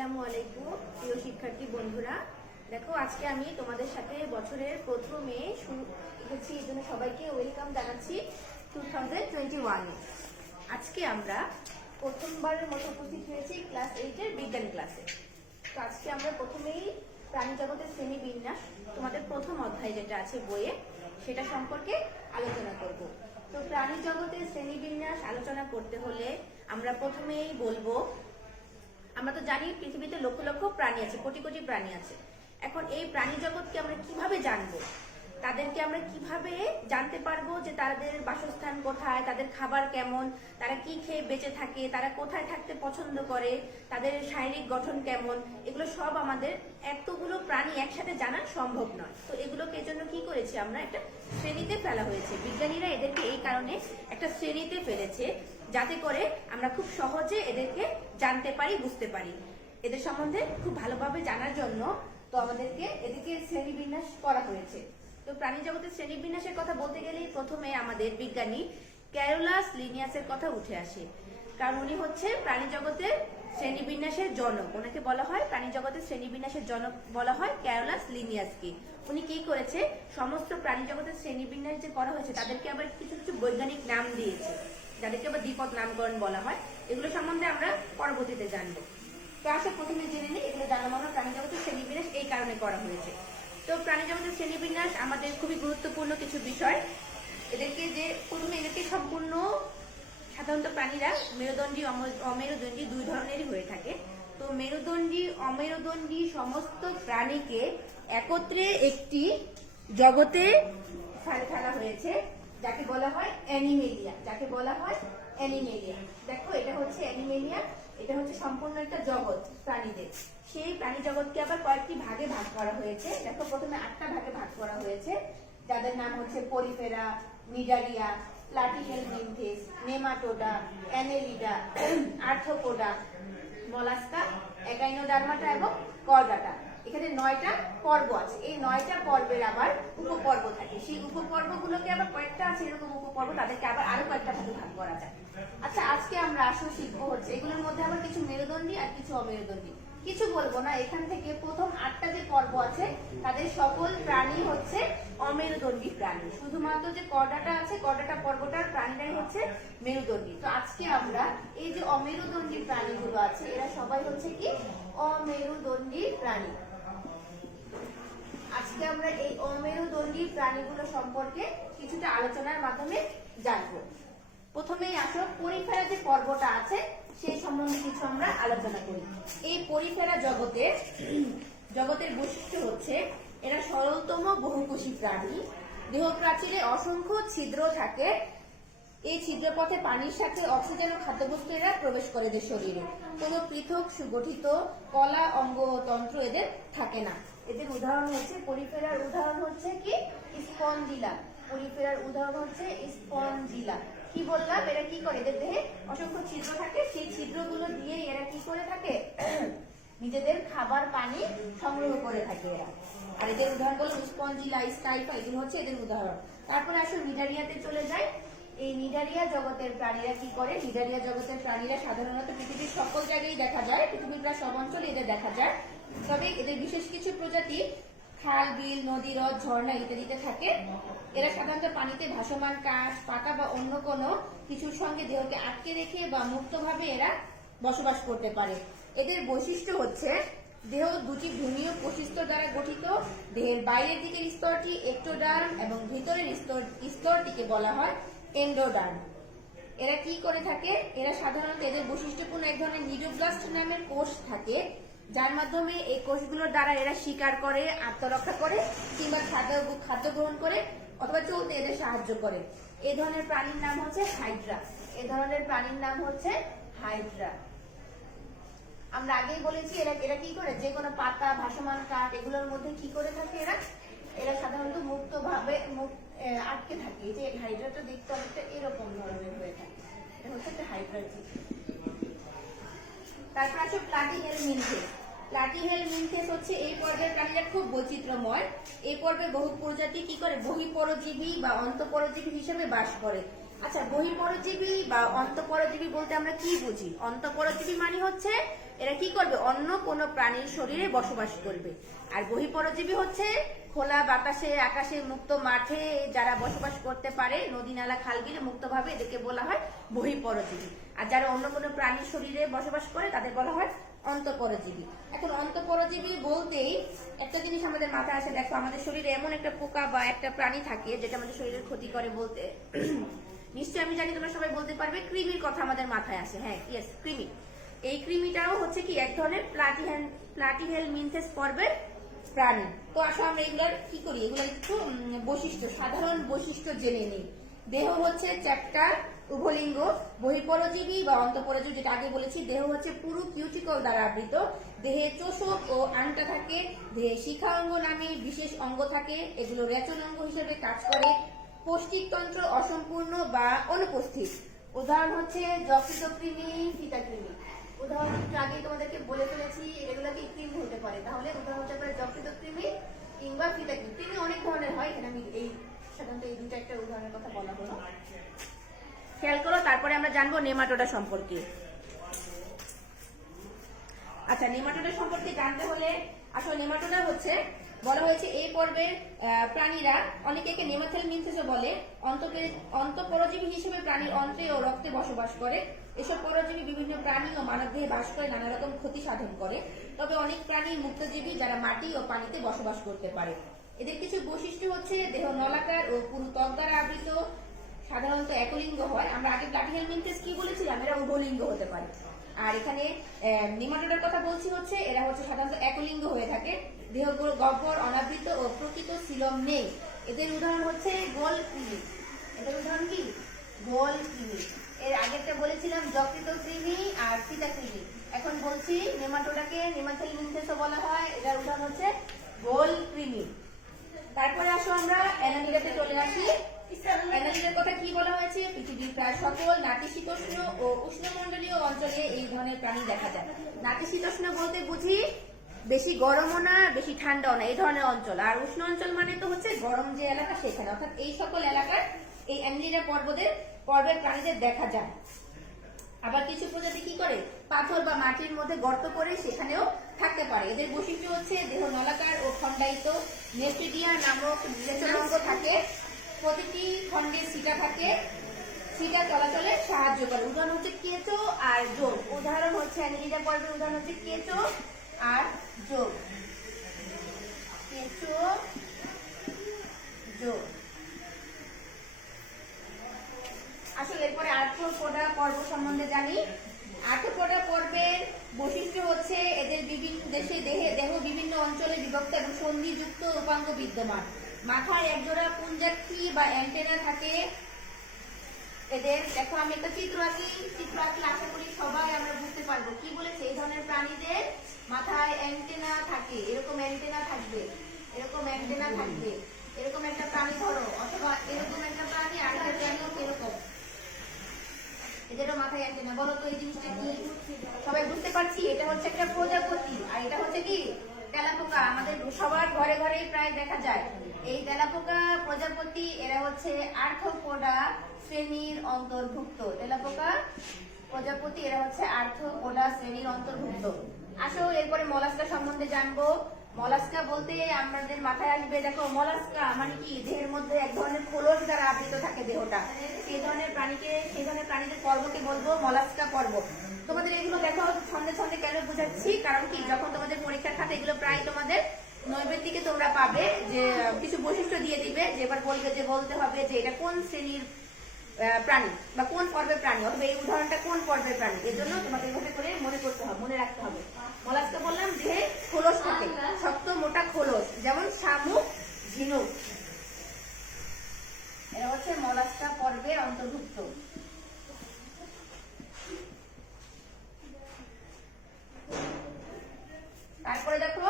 আসসালামু আলাইকুম প্রিয় শিক্ষার্থী বন্ধুরা। দেখো আজকে আমি তোমাদের সাথে বছরের প্রথমে শুরু করেছি, এই জন্য সবাইকে ওয়েলকাম জানাচ্ছি 2021 এ। আজকে আমরা প্রথমবারের মতো উপস্থিত হয়েছি ক্লাস 8 এর বিজ্ঞান ক্লাসে। তো আজকে আমরা প্রথমেই প্রাণী জগতের শ্রেণীবিন্যাস, তোমাদের প্রথম অধ্যায় যেটা আছে বইয়ে, সেটা সম্পর্কে আলোচনা করব। তো প্রাণী জগতের শ্রেণীবিন্যাস আলোচনা করতে হলে আমরা প্রথমেই বলবো, আমরা তো জানি পৃথিবীতে লক্ষ লক্ষ প্রাণী আছে, কোটি কোটি প্রাণী আছে। এখন এই প্রাণী জগৎকে আমরা কিভাবে জানবো, তাদেরকে আমরা কিভাবে জানতে পারবো যে তাদের বাসস্থান কোথায়, তাদের খাবার কেমন, তারা কি খেয়ে বেঁচে থাকে, তারা কোথায় থাকতে পছন্দ করে, তাদের শারীরিক গঠন কেমন, এগুলো সব আমাদের এতগুলো প্রাণী একসাথে জানা সম্ভব নয়। তো এগুলোকে এজন্য কি করেছি, আমরা একটা শ্রেণীতে ফেলা হয়েছে। বিজ্ঞানীরা এদেরকে এই কারণে একটা শ্রেণীতে ফেলেছে, যাতে করে আমরা খুব সহজে এদেরকে জানতে পারি, বুঝতে পারি। এদের সম্বন্ধে খুব ভালোভাবে জানার জন্য তো আমাদেরকে এদেরকে শ্রেণীবিন্যাস করা হয়েছে। তো প্রাণী জগতের শ্রেণীবিন্যাসের কথা বলতে গেলেই প্রথমে আমাদের বিজ্ঞানী ক্যারোলাস লিনিয়াসের কথা উঠে আসে, কারণ উনি হচ্ছে প্রাণী জগতের শ্রেণীবিন্যাসের জনক। ওনাকে বলা হয় প্রাণী জগতের শ্রেণীবিন্যাসের জনক, বলা হয় ক্যারোলাস লিনিয়াসকে। উনি কি করেছে, সমস্ত প্রাণী জগতের শ্রেণীবিন্যাস যে করা হয়েছে তাদেরকে আবার কিছু কিছু বৈজ্ঞানিক নাম দিয়েছে, যাদেরকে আবার দ্বিপদ নামকরণ বলা হয়। এগুলো সম্বন্ধে আমরা পরবর্তীতে জানবো। তো আসলে প্রথমে জেনে নিই, এগুলো জানলাম আমরা প্রাণী জগতের শ্রেণীবিন্যাস এই কারণে করা হয়েছে। তো প্রাণী জগতের শ্রেণীবিন্যাস আমাদের খুবই গুরুত্বপূর্ণ কিছু বিষয়। এদেরকে যে প্রথমে এদেরকে সম্পূর্ণ সাধারণত প্রাণীরা মেরুদণ্ডী অমেরুদণ্ডী দুই ধরনেরই হয়ে থাকে। তো মেরুদণ্ডী অমেরুদণ্ডী সমস্ত প্রাণীকে একত্রে একটি জগতে ফেলা হয়েছে, যাকে বলা হয় অ্যানিমেলিয়া। দেখো এটা হচ্ছে অ্যানিমেলিয়া, এটা হচ্ছে সম্পূর্ণ একটা জগৎ প্রাণীদের। সেই প্রাণী জগৎকে আবার কয়েকটি ভাগে ভাগ করা হয়েছে। দেখো প্রথমে 8টা ভাগে ভাগ করা হয়েছে, যাদের নাম হচ্ছে Porifera, Cnidaria, Platyhelminthes, nematoda, Annelida, arthropoda, mollusca, Echinodermata এবং কর্ডাটা। এখানে 9টা পর্ব আছে। এই 9টা পর্বের আবার উপপর্ব থাকে। সেই উপপর্বগুলোকে আবার কয়েকটা আছে এরকম উপপর্ব, তাদেরকে আবার আরো কয়েকটা ভাগে ভাগ করা যায়। আচ্ছা, আজকে আমরা আসলে শিখবো হচ্ছে এগুলোর মধ্যে আবার কিছু মেরুদণ্ডী আর কিছু অমেরুদণ্ডী। কিছু বলবো না, এখান থেকে প্রথম 8টা যে পর্ব আছে তাদের সকল প্রাণী হচ্ছে অমেরুদণ্ডী প্রাণী। শুধুমাত্র যে কর্ডাটা আছে, কর্ডাটা পর্বটার প্রাণীরাই হচ্ছে মেরুদণ্ডী। তো আজকে আমরা এই যে অমেরুদণ্ডী প্রাণীগুলো আছে, এরা সবাই হচ্ছে কি অমেরুদণ্ডী প্রাণী। আজকে আমরা এই অমেরুদণ্ডী প্রাণীগুলো সম্পর্কে কিছুটা আলোচনার মাধ্যমে জানবো। প্রথমেই আসো পরিফেরা যে পর্বটা আছে সেই সম্বন্ধে কিছু আমরা আলোচনা করি। এই পরিফেরা জগতের বৈশিষ্ট্য হচ্ছে এরা সরলতম বহুকোষী প্রাণী। দেহ প্রাচীরে অসংখ্য ছিদ্র থাকে। এই ছিদ্রপথে পানির সাথে অক্সিজেন ও খাদ্যবস্তু এরা প্রবেশ করে এদের শরীরে। কোনো পৃথক সুগঠিত কলা অঙ্গ ও তন্ত্র এদের থাকে না। এদের উদাহরণ হচ্ছে পরিফেরার উদাহরণ হচ্ছে কি স্পন্দিলা। পরিফেরার উদাহরণ হচ্ছে স্পন্দিলা। কি বললাম, এরা কি করে, এদের দেহে অসংখ্য ছিদ্র থাকে, সেই ছিদ্রগুলো দিয়ে এরা কি করে থাকে, নিজেদের খাবার পানি সংগ্রহ করে থাকে এরা। আর এদের উদাহরণ বললাম স্পঞ্জিলা, স্কাইফা, এগুলো হচ্ছে এদের উদাহরণ। তারপরে আসো নিডারিয়াতে চলে যায়। এই নিডারিয়া জগতের প্রাণীরা কি করে, নিডারিয়া জগতের প্রাণীরা সাধারণত পৃথিবীর সকল জায়গায় দেখা যায়, পৃথিবীর প্রায় সব অঞ্চলে এদের দেখা যায়। তবে এদের বিশেষ কিছু প্রজাতি খাল, বিল, নদী, হ্রদ, ঝর্ণা ইত্যাদিতে থাকে। এরা সাধারণত পানিতে ভাসমান কাঠ, পাতা বা অন্য কোনো কিছুর সঙ্গে দেহকে আটকে রেখে বা মুক্তভাবে এরা বসবাস করতে পারে। এদের বৈশিষ্ট্য হচ্ছে দেহ দুটি ভূমীয় কোষস্তর দ্বারা গঠিত। দেহের বাইরের দিকের স্তরটি এক্টোডার্ম এবং ভিতরের স্তরটিকে বলা হয় এন্ডোডার্ম। এরা কি করে থাকে, এরা সাধারণত এদের বৈশিষ্ট্যপূর্ণ এক ধরনের নিডোব্লাস্ট নামের কোষ থাকে, যার মাধ্যমে এই কোষগুলোর দ্বারা এরা শিকার করে, আত্মরক্ষা করে, কিংবা খাদ্য গ্রহণ করে অথবা চলতে এদের সাহায্য করে। এই ধরনের প্রাণীর নাম হচ্ছে হাইড্রা। আমরা আগেই বলেছি এরা কি করে, যে কোনো পাতা, ভাসমান কাঠ এগুলোর মধ্যে কি করে থাকে, এরা সাধারণত মুক্তভাবে আটকে থাকে। এই যে হাইড্রাটা দেখতে অনেকটা এরকম ধরনের হয়ে থাকে, এটা হচ্ছে একটা হাইড্রা। তারপর আছে প্লাটিহেলমিনথেস হচ্ছে এই পর্বের প্রাণীরা খুব বৈচিত্র্যময়। এই পর্বে বহু প্রজাতি কি করে বহিঃপরজীবী বা অন্তঃপরজীবী হিসেবে বাস করে। আচ্ছা, বহিঃপরজীবী বা অন্তঃপরজীবী বলতে আমরা কি বুঝি? অন্তঃপরজীবী মানে হচ্ছে এরা কি করবে, অন্য কোনো প্রাণীর শরীরে বসবাস করবে। আর বহিঃপরজীবী হচ্ছে খোলা বাতাসে, আকাশে, মুক্ত মাঠে যারা বসবাস করতে পারে, নদী নালা খাল বিলে মুক্তভাবে, এদেরকে বলা হয় বহিঃপরজীবী। আর যারা অন্য কোনো প্রাণীর শরীরে বসবাস করে তাদের বলা হয় অন্তঃপরজীবী। এখন অন্তঃপরজীবী বলতেই একটা জিনিস আমাদের মাথায় আসে, দেখো আমাদের শরীরে এমন একটা পোকা বা একটা প্রাণী থাকে যেটা আমাদের শরীরের ক্ষতি করে বলতে নিশ্চয়ই আমি জানি তোমরা সবাই বলতে পারবে, কৃমির কথা আমাদের মাথায় আসে। হ্যাঁ, ইয়েস, কৃমি। এই কৃমিটাও হচ্ছে কি এক ধরনের প্লাটিহেলমিনথেস পর্বের প্রাণী। তো আসলে আমরা এগুলোর কি করি, এগুলো একটু বৈশিষ্ট্য, সাধারণ বৈশিষ্ট্য জেনে নিই। দেহ হচ্ছে চ্যাপ্টার, উভলিঙ্গ। বহিঃপরজীবী বা অন্তঃপরজীবী যেটা আগে বলেছি, দেহ হচ্ছে পুরু কিউটিকল দ্বারা আবৃত। দেহে চোষক ও আন্টা থাকে। দেহে শিখা অঙ্গ নামে বিশেষ অঙ্গ থাকে, এগুলো রেচন অঙ্গ হিসেবে কাজ করে। পৌষ্টিকতন্ত্র অসম্পূর্ণ বা অনুপস্থিত। উদাহরণ হচ্ছে যকৃতকৃমি, ফিতাকৃমি। উদাহরণ একটু আগে তোমাদেরকে বলে ফেলেছি, এগুলো কি কৃমি হতে পারে, তাহলে উদাহরণ হতে পারে যকৃতকৃমি কিংবা ফিতাকৃমি। কৃমি অনেক ধরনের হয়, এখানে আমি সাধারণত এই দুটো একটা উদাহরণের কথা বলা হলো। খেয়াল করো, তারপরে আমরা জানবো নেমাটোডা সম্পর্কে। আচ্ছা, নেমাটোডা সম্পর্কে জানতে হলে আসলে নেমাটোডা হচ্ছে বলা হয়েছে এই পর্বের প্রাণীরা, অনেকে একে নেমাথেলমিনথেসও বলে, অন্তঃপরজীবী হিসেবে প্রাণীর অন্ত্রে ও রক্তে বসবাস করে। এসব পরজীবী বিভিন্ন প্রাণী ও মানবদেহে বাস করে নানা রকম ক্ষতি সাধন করে। তবে অনেক প্রাণী মুক্তজীবী যারা মাটি ও পানিতে বসবাস করতে পারে। এদের কিছু বৈশিষ্ট্য হচ্ছে দেহ নলাকার ও পুরু ত্বক দ্বারা আবৃত, সাধারণত একলিঙ্গ হয়। আমরা আগে প্লাটিহেলমিনথেস কি বলেছিলাম, এরা উভলিঙ্গ হতে পারে। আর এখানে নেমাটোডার কথা বলছি হচ্ছে এরা হচ্ছে সাধারণত একলিঙ্গ হয়ে থাকে। দেহ গহ্বর অনাবৃত ও প্রকৃত সিলম নেই। এদের উদাহরণ হচ্ছে গোল কৃমি। এদের উদাহরণ কি, গোল কৃমি। এর আগেরটা বলেছিলাম যকৃতকৃমি আর ফিতাকৃমি। এখন বলছি নেমাটোডাকে নেমাথেলমিনথেসও বলা হয়, এটার উদাহরণ হচ্ছে গোল কৃমি। তারপরে আসো আমরা অ্যানালিডাতে চলে আসি। অ্যানালিডের কথা কি বলা হয়েছে, পৃথিবীর প্রায় সকল নাতিশীতোষ্ণ ও উষ্ণমণ্ডলীয় অঞ্চলে এই ধরনের প্রাণী দেখা যায়। নাতিশীতোষ্ণ বলতে বুঝি বেশি গরমও না বেশি ঠান্ডাও না, এই ধরনের অঞ্চল। আর উষ্ণ অঞ্চল মানে তো হচ্ছে গরম যে এলাকা সেখানে, অর্থাৎ এই সকল এলাকায় এই অ্যানালিডা পর্বের প্রাণীদের দেখা যায়। আবার কিছু প্রজাতি কি করে, পাথর বা মাটির মধ্যে গর্ত করে সেখানেও থাকতে পারে। এদের বৈশিষ্ট্য হচ্ছে দেহ নলাকার ও খণ্ডায়িত। নেস্টিডিয়া নামক রেচনাঙ্গ থাকে, প্রতিটি খণ্ডে সিটা থাকে, সিটা চলাচলে সাহায্য করে। উদাহরণ হচ্ছে কেঁচো আর যোগ। উদাহরণ হচ্ছে অ্যানালিডা পর্বের উদাহরণ হচ্ছে কেঁচো আর যোগ। কেঁচো, যোগ। আসলে এরপরে আর্থ্রোপোডা পর্ব সম্বন্ধে জানি। আর্থ্রোপোডা পর্বের বৈশিষ্ট্য হচ্ছে এদের বিভিন্ন দেহ বিভিন্ন অঞ্চলে বিভক্ত এবং সন্ধিযুক্ত উপাঙ্গ বিদ্যমান। মাথায় একজোড়া পুঞ্জাক্ষী বা অ্যান্টেনা থাকে এদের। দেখো আমি একটা চিত্র আঁকলে আশা করি সবাই আমরা বুঝতে পারবো কি বলেছে। এই ধরনের প্রাণীদের মাথায় অ্যান্টেনা থাকে, এরকম অ্যান্টেনা থাকবে, এরকম অ্যান্টেনা থাকবে। এরকম একটা প্রাণী ধরো, অথবা এরকম একটা প্রাণী, আরেকটা প্রাণীও এরকম, এদেরও মাথায় অ্যান্টেনা। বলো তো এই জিনিসটা কি, সবাই বুঝতে পারছি? এটা হচ্ছে একটা প্রজাপতি, আর এটা হচ্ছে কি তেলাপোকা। আমাদের সবার ঘরে ঘরেই প্রায় দেখা যায় এই তেলাপোকা, প্রজাপতি। এরা হচ্ছে আর্থ্রোপোডা শ্রেণীর অন্তর্ভুক্ত। তেলাপোকা, প্রজাপতি এরা হচ্ছে আর্থ্রোপোডা শ্রেণীর অন্তর্ভুক্ত। আসো এরপরে মলাস্কা সম্বন্ধে জানবো। মলাস্কা বলতে আমাদের মাথায় আসবে, দেখো মলাস্কা মানে কি, দেহের মধ্যে এক ধরনের খোলস দ্বারা আবৃত থাকে দেহটা। সেই ধরনের প্রাণীদের পর্বকে বলবো মলাস্কা পর্ব। তোমাদের এগুলো দেখো ছন্দে ছন্দে কেন বুঝাচ্ছি, কারণ কি যখন তোমাদের পরীক্ষার খাতে এগুলো প্রায় তোমাদের নৈবেদ্যিকে তোমরা পাবে, যে কিছু বৈশিষ্ট্য দিয়ে দিবে, যে এবার বলতে হবে যে এটা কোন শ্রেণীর প্রাণী বা কোন পর্বের প্রাণী, অথবা এই উদাহরণটা কোন পর্বের প্রাণী। এর জন্য তোমাদের এভাবে করে মনে রাখতে হবে। মলাস্কা বললাম দেহে খোলস থাকে, শক্ত মোটা খোলস, যেমন শামুক, ঝিনুক। এরা হচ্ছে মলাস্কা পর্বের অন্তর্ভুক্ত। তারপরে দেখো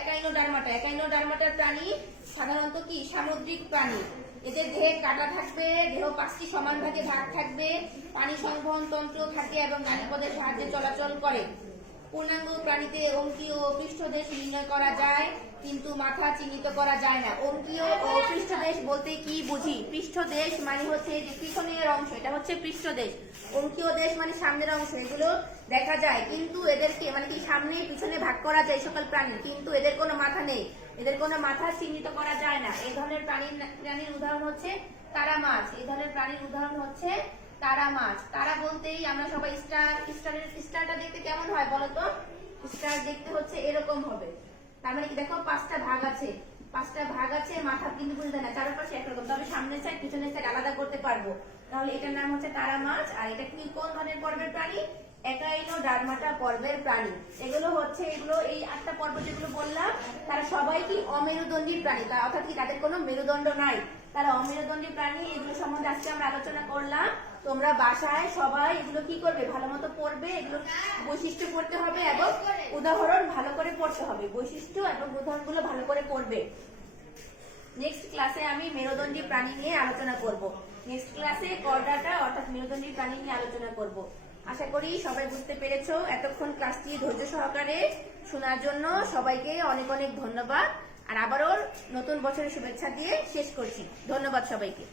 একাইনোডার্মাটা। একাইনোডার্মাটার প্রাণী সাধারণত কি সামুদ্রিক প্রাণী। এদের দেহে কাঁটা থাকবে, দেহ 5টি সমান ভাগে ভাগ থাকবে, পানি সংবহন তন্ত্র থাকে এবং নালীপথের সাহায্যে চলাচল করে। পূর্ণাঙ্গ প্রাণীতে অঙ্কীয় ও পৃষ্ঠদেশ নির্ণয় করা যায়, কিন্তু মাথা চিহ্নিত করা যায় না। অঙ্কীয় ও পৃষ্ঠদেশ বলতে কি বুঝি? পৃষ্ঠদেশ মানে হচ্ছে যে পিছনের অংশ, এটা হচ্ছে পৃষ্ঠদেশ। অঙ্কীয় দেশ মানে সামনের অংশ, এগুলো দেখা যায়, কিন্তু এদেরকে মানে কি সামনে পিছনে ভাগ করা যায় সকল প্রাণী, কিন্তু এদের কোনো মাথা নেই, এদের কোনো মাথা চিহ্নিত করা যায় না। এই ধরনের প্রাণীর উদাহরণ হচ্ছে তারা মাছ। এই ধরনের প্রাণীর উদাহরণ হচ্ছে তারা মাছ। তারা বলতেই আমরা সবাই স্টারটা দেখতে কেমন হয় বলো তো? স্টার দেখতে হচ্ছে এরকম হবে। তার মানে কি দেখো পাঁচটা ভাগ আছে, মাথা কিন্তু বুঝতে না, চারপাশে একরকম, তবে সামনের সাইড পিছনের সাইড আলাদা করতে পারবো। তাহলে এটার নাম হচ্ছে তারা মাছ। আর এটা কি কোন ধরনের পর্বের প্রাণী? একাইনোডার্মাটা পর্বের প্রাণী। এগুলো এই 8টা পর্ব যেগুলো বললাম, তারা সবাই কি অমেরুদণ্ডী প্রাণী, অর্থাৎ কি তাদের কোনো মেরুদণ্ড নাই, তারা অমেরুদণ্ডী প্রাণী। এগুলো সম্বন্ধে আজকে আমরা আলোচনা করলাম। তোমরা বাসায় সবাই এগুলো কি করবে? ভালো মতো পড়বে, এগুলো বৈশিষ্ট্য পড়তে হবে এবং উদাহরণ ভালো করে পড়তে হবে। বৈশিষ্ট্য এবং উদাহরণগুলো ভালো করে পড়বে। নেক্সট ক্লাসে আমি মেরুদণ্ডী প্রাণী নিয়ে আলোচনা করব। নেক্সট ক্লাসে করডাটা অর্থাৎ মেরুদণ্ডী প্রাণী নিয়ে আলোচনা করব। আশা করি সবাই বুঝতে পেরেছো। এতক্ষণ ক্লাসটি ধৈর্য সহকারে শোনার জন্য সবাইকে অনেক অনেক ধন্যবাদ। আর আবারও নতুন বছরের শুভেচ্ছা দিয়ে শেষ করছি। ধন্যবাদ সবাইকে।